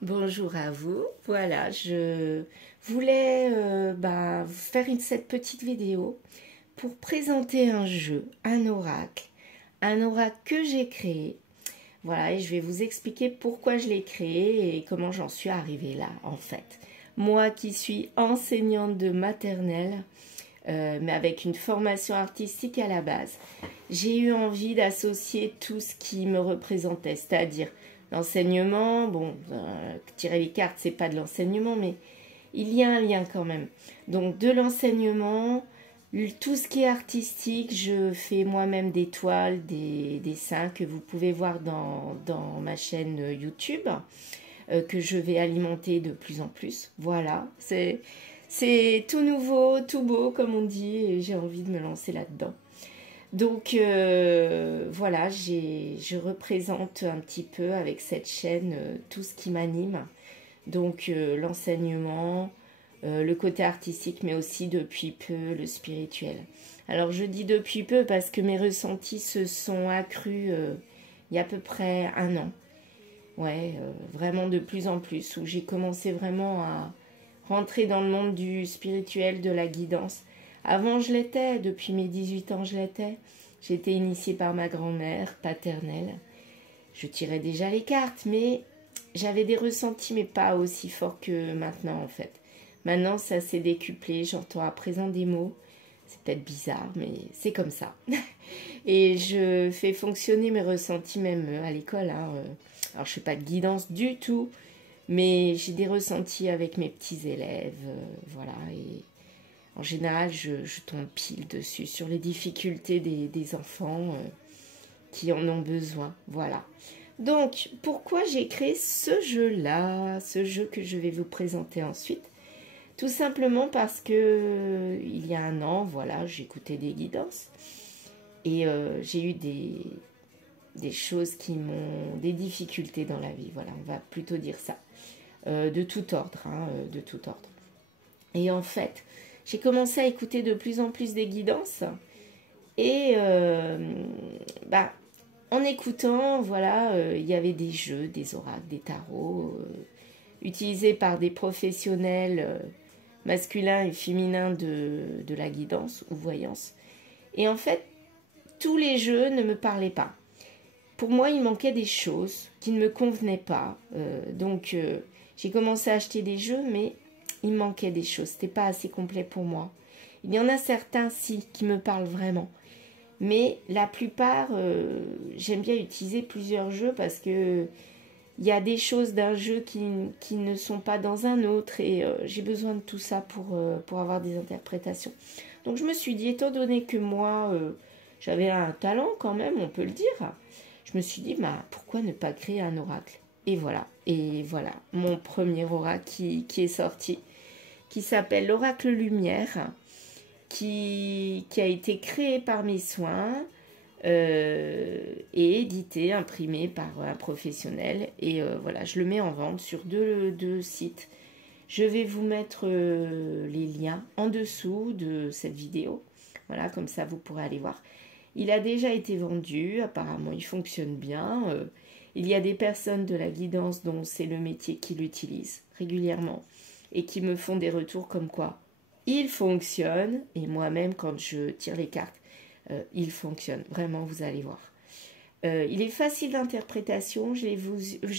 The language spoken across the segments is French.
Bonjour à vous. Voilà, je voulais vous faire cette petite vidéo pour présenter un oracle que j'ai créé. Voilà, et je vais vous expliquer pourquoi je l'ai créé et comment j'en suis arrivée là, en fait. Moi qui suis enseignante de maternelle, mais avec une formation artistique à la base, j'ai eu envie d'associer tout ce qui me représentait, c'est-à-dire l'enseignement. Bon, tirer les cartes, c'est pas de l'enseignement, mais il y a un lien quand même. Donc de l'enseignement, tout ce qui est artistique, je fais moi-même des toiles, des dessins que vous pouvez voir dans ma chaîne YouTube, que je vais alimenter de plus en plus. Voilà, c'est tout nouveau, tout beau comme on dit, et j'ai envie de me lancer là-dedans. Donc voilà, je représente un petit peu avec cette chaîne tout ce qui m'anime. Donc l'enseignement, le côté artistique, mais aussi depuis peu le spirituel. Alors je dis depuis peu parce que mes ressentis se sont accrus il y a à peu près un an. Ouais, vraiment de plus en plus, où j'ai commencé vraiment à rentrer dans le monde du spirituel, de la guidance. Avant, je l'étais, depuis mes 18 ans, je l'étais. J'ai été initiée par ma grand-mère paternelle. Je tirais déjà les cartes, mais j'avais des ressentis, mais pas aussi forts que maintenant, en fait. Maintenant, ça s'est décuplé, j'entends à présent des mots. C'est peut-être bizarre, mais c'est comme ça. Et je fais fonctionner mes ressentis même à l'école. Hein. Alors, je ne fais pas de guidance du tout, mais j'ai des ressentis avec mes petits élèves. Voilà, et en général, je tombe pile dessus sur les difficultés des enfants qui en ont besoin. Voilà. Donc, pourquoi j'ai créé ce jeu-là, ce jeu que je vais vous présenter ensuite? Tout simplement parce que il y a un an, voilà, j'écoutais des guidances et j'ai eu des choses qui m'ont... des difficultés dans la vie, voilà, on va plutôt dire ça. De tout ordre, hein, de tout ordre. Et en fait, j'ai commencé à écouter de plus en plus des guidances et en écoutant, voilà, il y avait des jeux, des oracles, des tarots utilisés par des professionnels masculins et féminins de la guidance ou voyance. Et en fait, tous les jeux ne me parlaient pas. Pour moi, il manquait des choses qui ne me convenaient pas. Donc, j'ai commencé à acheter des jeux, mais il manquait des choses. C'était pas assez complet pour moi. Il y en a certains, si, qui me parlent vraiment. Mais la plupart, j'aime bien utiliser plusieurs jeux parce que il y a des choses d'un jeu qui ne sont pas dans un autre et j'ai besoin de tout ça pour avoir des interprétations. Donc je me suis dit, étant donné que moi, j'avais un talent quand même, on peut le dire, je me suis dit, pourquoi ne pas créer un oracle? Et voilà, mon premier oracle qui est sorti, qui s'appelle l'oracle lumière, qui a été créé par mes soins et édité, imprimé par un professionnel. Et voilà, je le mets en vente sur deux sites. Je vais vous mettre les liens en dessous de cette vidéo. Voilà, comme ça vous pourrez aller voir. Il a déjà été vendu, apparemment il fonctionne bien. Il y a des personnes de la guidance dont c'est le métier qui l'utilisent régulièrement et qui me font des retours comme quoi il fonctionne. Et moi-même, quand je tire les cartes, il fonctionne. Vraiment, vous allez voir. Il est facile d'interprétation. Je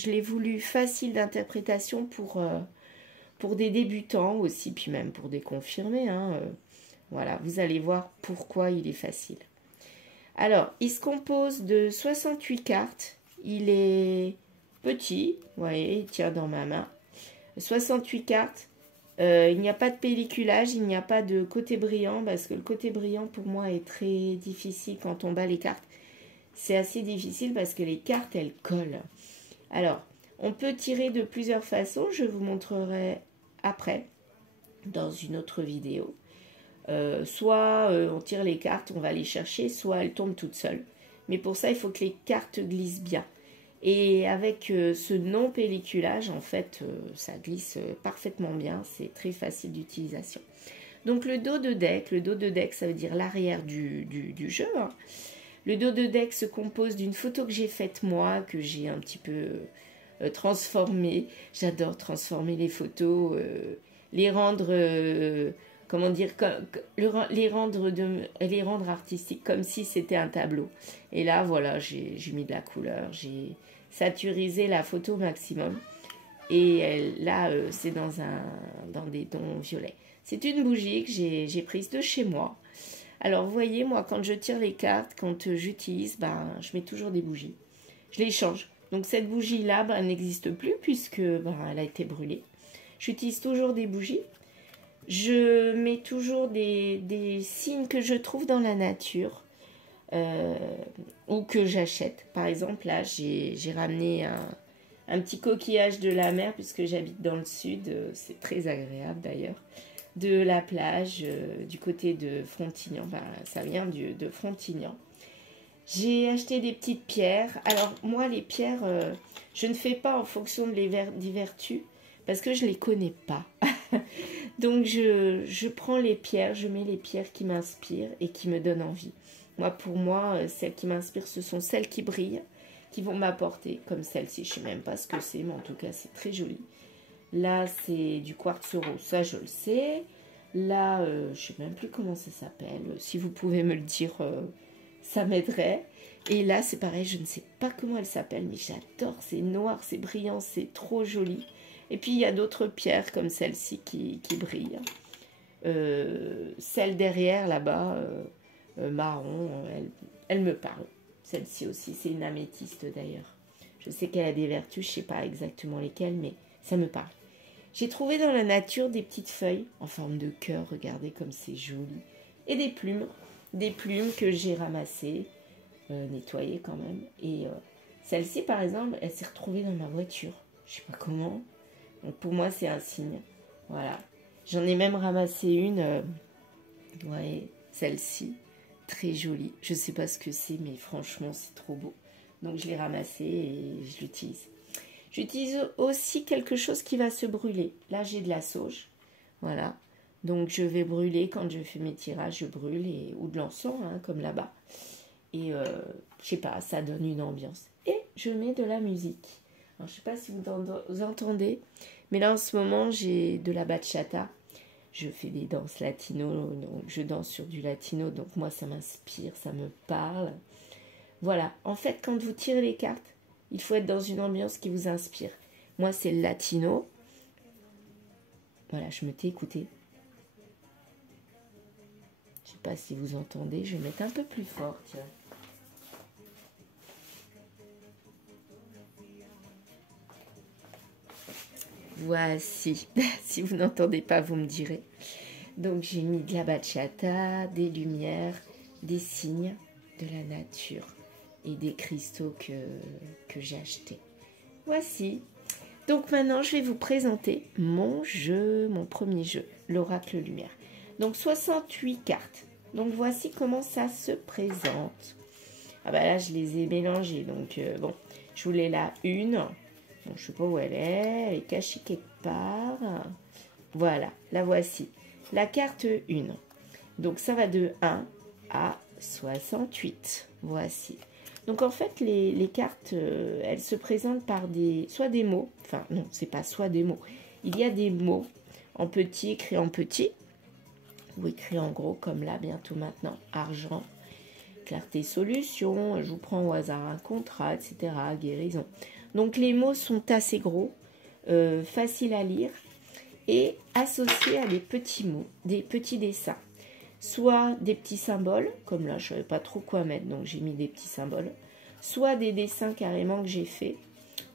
l'ai voulu facile d'interprétation pour des débutants aussi, puis même pour des confirmés. Hein. Voilà, vous allez voir pourquoi il est facile. Alors, il se compose de 68 cartes. Il est petit, vous voyez, il tient dans ma main. 68 cartes. Il n'y a pas de pelliculage, il n'y a pas de côté brillant, parce que le côté brillant pour moi est très difficile quand on bat les cartes. C'est assez difficile parce que les cartes, elles collent. Alors, on peut tirer de plusieurs façons, je vous montrerai après, dans une autre vidéo. Soit on tire les cartes, on va les chercher, soit elles tombent toutes seules. Mais pour ça, il faut que les cartes glissent bien. Et avec ce non-pelliculage, en fait, ça glisse parfaitement bien. C'est très facile d'utilisation. Donc le dos de deck, ça veut dire l'arrière du jeu. Hein. Le dos de deck se compose d'une photo que j'ai faite moi, que j'ai un petit peu transformer. J'adore transformer les photos, les rendre, comment dire, les rendre artistiques, comme si c'était un tableau. Et là, voilà, j'ai mis de la couleur, j'ai saturisé la photo au maximum. Et là, c'est dans des tons violets. C'est une bougie que j'ai prise de chez moi. Alors, vous voyez, moi, quand je tire les cartes, quand j'utilise, je mets toujours des bougies. Je les change. Donc, cette bougie-là, elle n'existe plus puisque elle a été brûlée. J'utilise toujours des bougies. Je mets toujours des signes que je trouve dans la nature ou que j'achète. Par exemple, là, j'ai ramené un petit coquillage de la mer puisque j'habite dans le sud. C'est très agréable d'ailleurs. De la plage du côté de Frontignan. Ça vient de Frontignan. J'ai acheté des petites pierres. Alors, moi, les pierres, je ne fais pas en fonction des vertus parce que je ne les connais pas. Donc, je prends les pierres, je mets les pierres qui m'inspirent et qui me donnent envie. Pour moi, celles qui m'inspirent, ce sont celles qui brillent, qui vont m'apporter, comme celle-ci. Je ne sais même pas ce que c'est, mais en tout cas, c'est très joli. Là, c'est du quartz rose, ça, je le sais. Là, je ne sais même plus comment ça s'appelle. Si vous pouvez me le dire, ça m'aiderait. Et là, c'est pareil, je ne sais pas comment elle s'appelle, mais j'adore. C'est noir, c'est brillant, c'est trop joli. Et puis, il y a d'autres pierres comme celle-ci qui brillent. Celle derrière, là-bas, marron, elle me parle. Celle-ci aussi, c'est une améthyste d'ailleurs. Je sais qu'elle a des vertus, je ne sais pas exactement lesquelles, mais ça me parle. J'ai trouvé dans la nature des petites feuilles en forme de cœur, regardez comme c'est joli. Et des plumes que j'ai ramassées, nettoyées quand même. Et celle-ci, par exemple, elle s'est retrouvée dans ma voiture. Je ne sais pas comment. Donc pour moi, c'est un signe. Voilà. J'en ai même ramassé une, celle-ci, très jolie. Je ne sais pas ce que c'est, mais franchement, c'est trop beau. Donc je l'ai ramassée et je l'utilise. J'utilise aussi quelque chose qui va se brûler. Là, j'ai de la sauge. Voilà. Donc, je vais brûler quand je fais mes tirages. Je brûle ou de l'encens, comme là-bas. Et, je sais pas, ça donne une ambiance. Et je mets de la musique. Alors, je sais pas si vous entendez. Mais là, en ce moment, j'ai de la bachata. Je fais des danses latino. Donc, je danse sur du latino. Donc, moi, ça m'inspire, ça me parle. Voilà. En fait, quand vous tirez les cartes, il faut être dans une ambiance qui vous inspire. Moi, c'est le latino. Voilà, je me t'ai écouté. Je ne sais pas si vous entendez. Je vais mettre un peu plus fort, tiens. Voici. Si vous n'entendez pas, vous me direz. Donc, j'ai mis de la bachata, des lumières, des signes de la nature et des cristaux que j'ai achetés. Voici. Donc maintenant, je vais vous présenter mon jeu, mon premier jeu, l'Oracle Lumière. Donc 68 cartes. Donc voici comment ça se présente. Ah bah là, je les ai mélangées. Donc bon, je voulais la une. Bon, je ne sais pas où elle est. Elle est cachée quelque part. Voilà, la voici. La carte 1. Donc ça va de 1 à 68. Voici. Donc en fait, les cartes, elles se présentent par soit des mots, enfin non, c'est pas soit des mots. Il y a des mots en petit, écrits en petit, ou écrits en gros, comme là, bientôt maintenant, argent, clarté, solution, je vous prends au hasard un contrat, etc., guérison. Donc les mots sont assez gros, faciles à lire, et associés à des petits mots, des petits dessins. Soit des petits symboles, comme là, je ne savais pas trop quoi mettre, donc j'ai mis des petits symboles. Soit des dessins carrément que j'ai fait.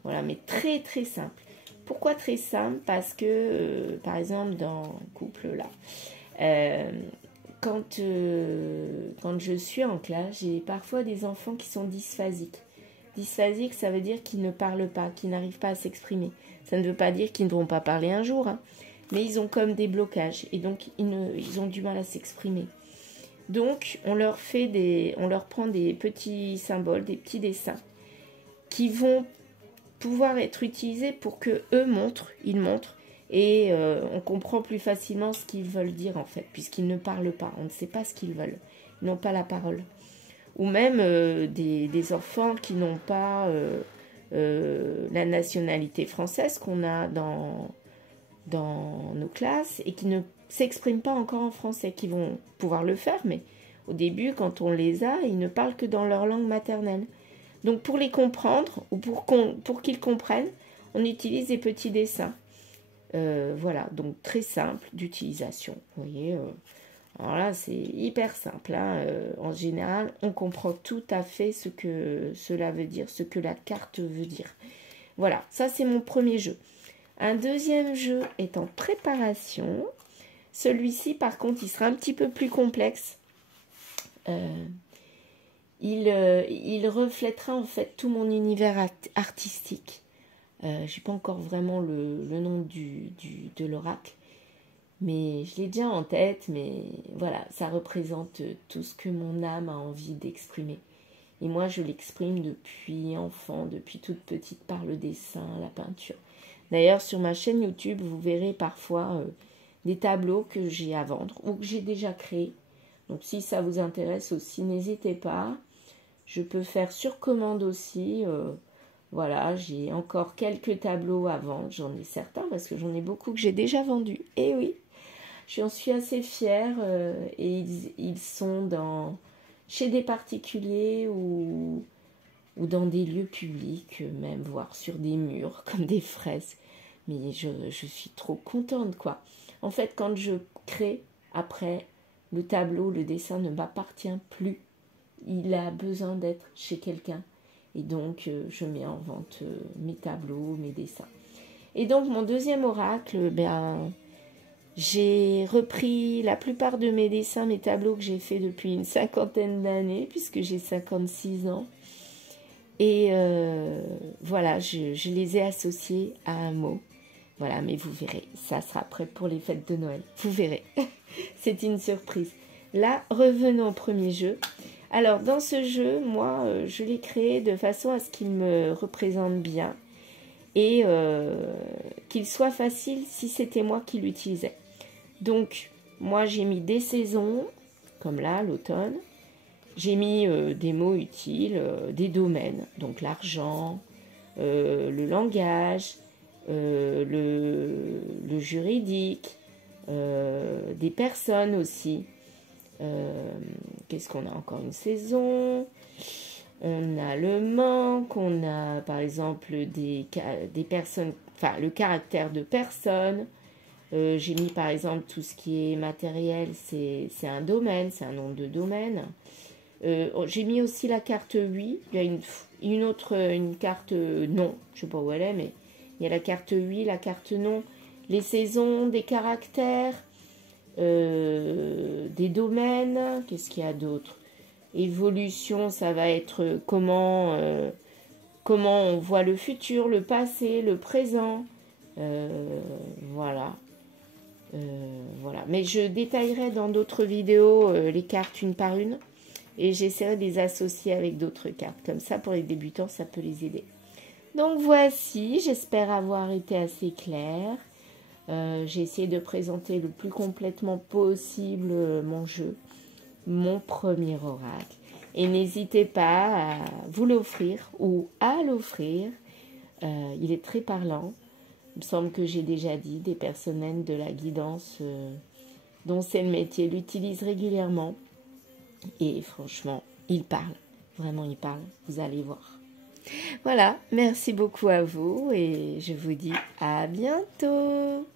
Voilà, mais très très simple. Pourquoi très simple? Parce que, par exemple, dans couple là, quand je suis en classe, j'ai parfois des enfants qui sont dysphasiques. Dysphasique, ça veut dire qu'ils ne parlent pas, qu'ils n'arrivent pas à s'exprimer. Ça ne veut pas dire qu'ils ne vont pas parler un jour, mais ils ont comme des blocages et donc ils ont du mal à s'exprimer. Donc on leur prend des petits symboles, des petits dessins qui vont pouvoir être utilisés pour que ils montrent et on comprend plus facilement ce qu'ils veulent dire en fait, puisqu'ils ne parlent pas, on ne sait pas ce qu'ils veulent, ils n'ont pas la parole. Ou même des enfants qui n'ont pas la nationalité française qu'on a dans nos classes et qui ne s'expriment pas encore en français, qui vont pouvoir le faire, mais au début, quand on les a, ils ne parlent que dans leur langue maternelle. Donc pour les comprendre, ou pour qu'ils comprennent, on utilise des petits dessins. Voilà, donc très simple d'utilisation. Vous voyez, alors là, c'est hyper simple. Hein. En général, on comprend tout à fait ce que cela veut dire, ce que la carte veut dire. Voilà, ça c'est mon premier jeu. Un deuxième jeu est en préparation. Celui-ci, par contre, il sera un petit peu plus complexe. Il reflètera en fait tout mon univers artistique. Je n'ai pas encore vraiment le nom de l'oracle, mais je l'ai déjà en tête, mais voilà, ça représente tout ce que mon âme a envie d'exprimer. Et moi, je l'exprime depuis enfant, depuis toute petite, par le dessin, la peinture. D'ailleurs, sur ma chaîne YouTube, vous verrez parfois des tableaux que j'ai à vendre ou que j'ai déjà créés. Donc, si ça vous intéresse aussi, n'hésitez pas. Je peux faire sur commande aussi. Voilà, j'ai encore quelques tableaux à vendre. J'en ai certains parce que j'en ai beaucoup que j'ai déjà vendus. Et oui, j'en suis assez fière. Et ils sont chez des particuliers ou dans des lieux publics, même voire sur des murs comme des fraises. Mais je suis trop contente, quoi. En fait, quand je crée, après, le tableau, le dessin ne m'appartient plus. Il a besoin d'être chez quelqu'un. Et donc, je mets en vente mes tableaux, mes dessins. Et donc, mon deuxième oracle, j'ai repris la plupart de mes dessins, mes tableaux que j'ai fait depuis une cinquantaine d'années, puisque j'ai 56 ans. Et voilà, je les ai associés à un mot. Voilà, mais vous verrez, ça sera prêt pour les fêtes de Noël. Vous verrez, c'est une surprise. Là, revenons au premier jeu. Alors, dans ce jeu, moi, je l'ai créé de façon à ce qu'il me représente bien et qu'il soit facile si c'était moi qui l'utilisais. Donc, moi, j'ai mis des saisons, comme là, l'automne. J'ai mis des mots utiles, des domaines, donc l'argent, le langage, le juridique, des personnes aussi. Qu'est-ce qu'on a encore? Une saison, on a le manque, on a par exemple des personnes, enfin le caractère de personnes. J'ai mis par exemple tout ce qui est matériel, c'est un domaine, c'est un nom de domaine. J'ai mis aussi la carte oui, il y a une carte non, je sais pas où elle est, mais il y a la carte oui, la carte non, les saisons, des caractères, des domaines, qu'est-ce qu'il y a d'autre? Évolution, ça va être comment on voit le futur, le passé, le présent, voilà. Voilà. Mais je détaillerai dans d'autres vidéos les cartes une par une et j'essaierai de les associer avec d'autres cartes. Comme ça, pour les débutants, ça peut les aider. Donc voici, j'espère avoir été assez claire. J'ai essayé de présenter le plus complètement possible mon jeu, mon premier oracle. Et n'hésitez pas à vous l'offrir ou à l'offrir. Il est très parlant. Il me semble que j'ai déjà dit, des personnes de la guidance dont c'est le métier l'utilisent régulièrement. Et franchement, il parle. Vraiment, il parle. Vous allez voir. Voilà, merci beaucoup à vous et je vous dis à bientôt.